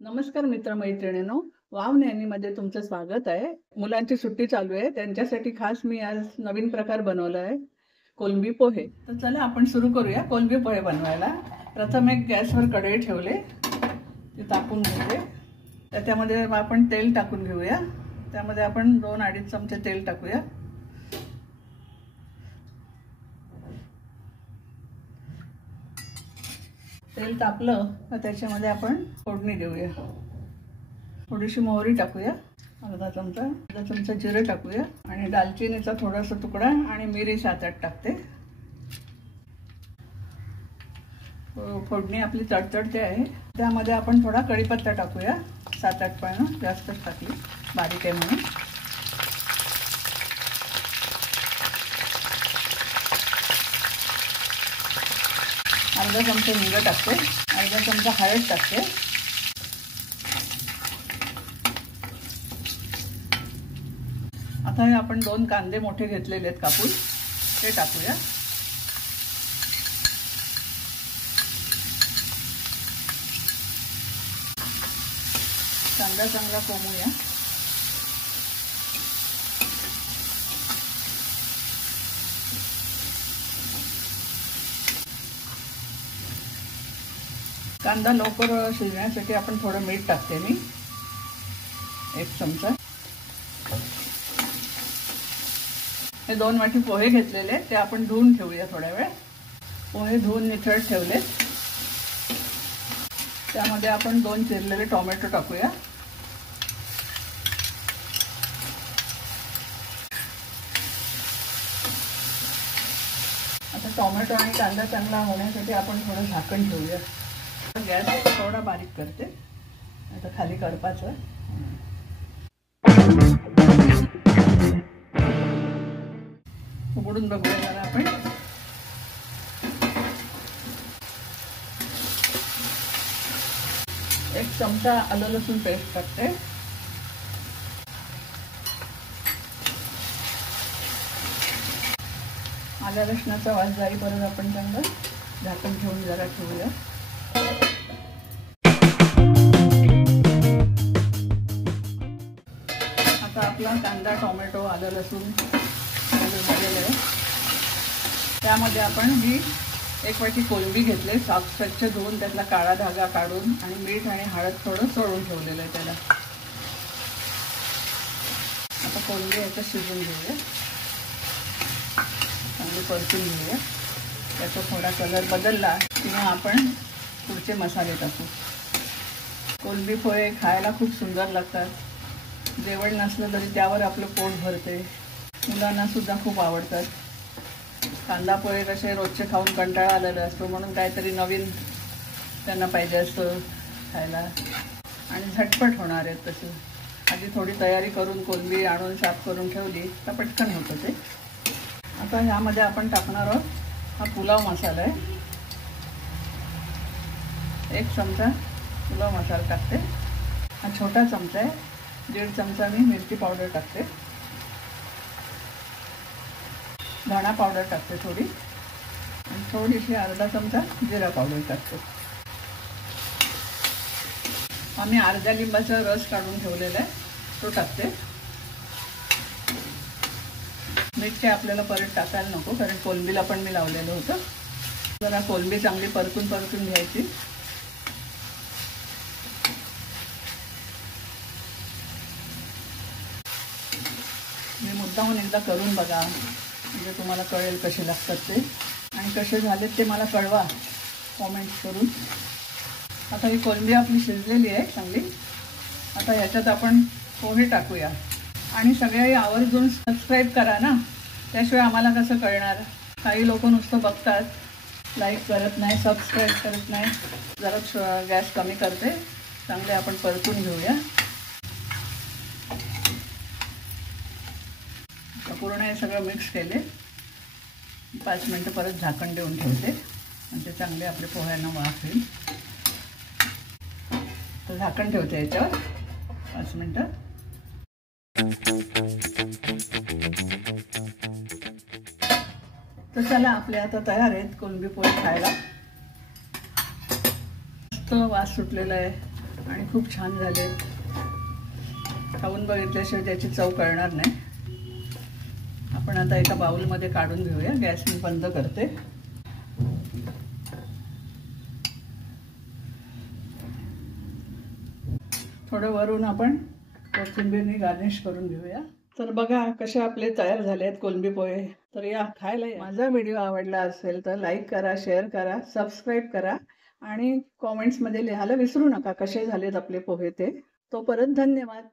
नमस्कार मित्रमैत्रिणींनो, वाव नेहमीमध्ये तुमचं स्वागत आहे. मुलांची सुट्टी चालू आहे, त्यांच्यासाठी खास मी आज नवीन प्रकार बनवला आहे, कोलंबी पोहे. तर चला आपण सुरू करूया कोलंबी पोहे बनवायला. प्रथम एक गॅसवर कढई ठेवले, ते तापून घेते. त्याच्यामध्ये आपण तेल टाकून घेऊया. त्यामध्ये आपण 2-2.5 चमचे तेल टाकूया. तेल तापलं तर त्याच्यामध्ये आपण फोडणी देऊया. थोडीशी मोहरी टाकूया, अर्धा चमचा जिरे टाकूया आणि दालचिनीचा थोडासा तुकडा आणि मिरी 7-8 टाकते. फोडणी आपली तडतडते आहे. त्यामध्ये आपण थोडा कढीपत्ता टाकूया, 7-8 पानं, जास्तच टाकली, बारीक आहे म्हणून. अर्धा चमचा हिंग टाकते, अर्धा चमचा हळद टाकते. आता हे आपण 2 कांदे मोठे घेतलेले आहेत कापून, ते टाकूया. कांदा चांगला कोमूया. कांदा लवकर शिजण्यासाठी आपण थोडं मीठ टाकते मी, 1 चमचा. हे 2 वाटी पोहे घेतलेले ते आपण धुवून ठेवूया थोड्या वेळ. पोहे धुवून निथळत ठेवले. त्यामध्ये आपण 2 चिरलेले टोमॅटो टाकूया. आता टोमॅटो आणि कांदा चांगला होण्यासाठी आपण थोडं झाकण ठेवूया. गॅस थोडा बारीक करते, आता खाली कडपाचं. उघडून बघूया जरा आपण. एक चमचा आलं लसूण पेस्ट टाकते. आल्या लसणाचा वास जाईपर्यंत आपण चांगलं झाकण ठेवून जरा ठेवूया. आता आपला कांदा, टोमॅटो, आलं लसूण झालेलं आहे. त्यामध्ये आपण ही 1 वाटी कोलंबी घेतले, स्वच्छ धुवून त्यातला काळा धागा काढून आणि मीठ आणि हळद थोडं चोळून ठेवलेलं आहे त्याला. आता कोलंबी याच्यात शिजून घेऊया, चांगली परतून घेऊया. त्याचा थोडा कलर बदलला किंवा आपण पुढचे मसाले टाकू. कोलंबी पोहे खायला खूप सुंदर लागतात. जेवण नसलं तरी त्यावर आपलं पोट भरते. मुलांना सुद्धा खूप आवडतात. कांदा पोहे कसे रोजचे खाऊन कंटाळा आलेला असतो, म्हणून काहीतरी नवीन त्यांना पाहिजे असतं खायला आणि झटपट होणार आहेत. तसं आधी थोडी तयारी करून कोलंबी आणून साफ करून ठेवली तर पटकन होतं ते. आता ह्यामध्ये आपण टाकणार आहोत हा पुलाव मसाला आहे. 1 चमचा पुलाव मसाला टाकते. हा छोटा चमचा आहे. 1.5 चमचा मी मिरची पावडर टाकते. धणा पावडर टाकते थोडी आणि थोडीशी अर्धा चमचा जिरा पावडर टाकते. आम्ही अर्ध्या लिंबाचा रस काढून ठेवलेला आहे, तो टाकते. मीठ आपल्याला परत टाकायला नको, कारण कोलंबीला पण मी लावलेलं होतं. जरा कोलंबी चांगली परतून घ्यायची. मी मुद्दाहून एकदा करून बघा, म्हणजे तुम्हाला कळेल कसे लागतात ते आणि कसे झालेत ते मला कळवा कॉमेंट्स करून. आता ही कोलंबी आपली शिजलेली आहे चांगली. आता याच्यात आपण पोहे टाकूया आणि सगळे आवर्जून सबस्क्राईब करा ना, त्याशिवाय आम्हाला कसं कळणार. काही लोक नुसतं बघतात, लाईक करत नाही, सबस्क्राईब करत नाही. जरा गॅस कमी करते. चांगले आपण परतून घेऊया. पूर्ण हे सगळं मिक्स केले. 5 मिनटं परत झाकण देऊन ठेवते, म्हणजे चांगले आपले पोह्यांना वाफ येईल. तर झाकण ठेवते याच्यावर 5 मिनटं. तर चला, आपले आता तयार आहेत कोलंबी पोहे खायला. मस्त वास सुटलेला आहे. आणि खूप छान झालेत. खाऊन बघितल्याशिवाय त्याची चव कळणार नाही. आपण आता एका बाउलमध्ये काढून घेऊया. गॅस मी बंद करते. थोडं वरून आपण कोथिंबीरने गार्निश करून घेऊया. तर बघा कसे आपले तयार झाले आहेत कोलंबी पोहे. तर या खायला या. माझा व्हिडिओ आवडला असेल तर लाईक करा, शेअर करा, सबस्क्राईब करा आणि कॉमेंट्समध्ये लिहायला विसरू नका कसे झालेत आपले पोहे ते. तोपर्यंत धन्यवाद.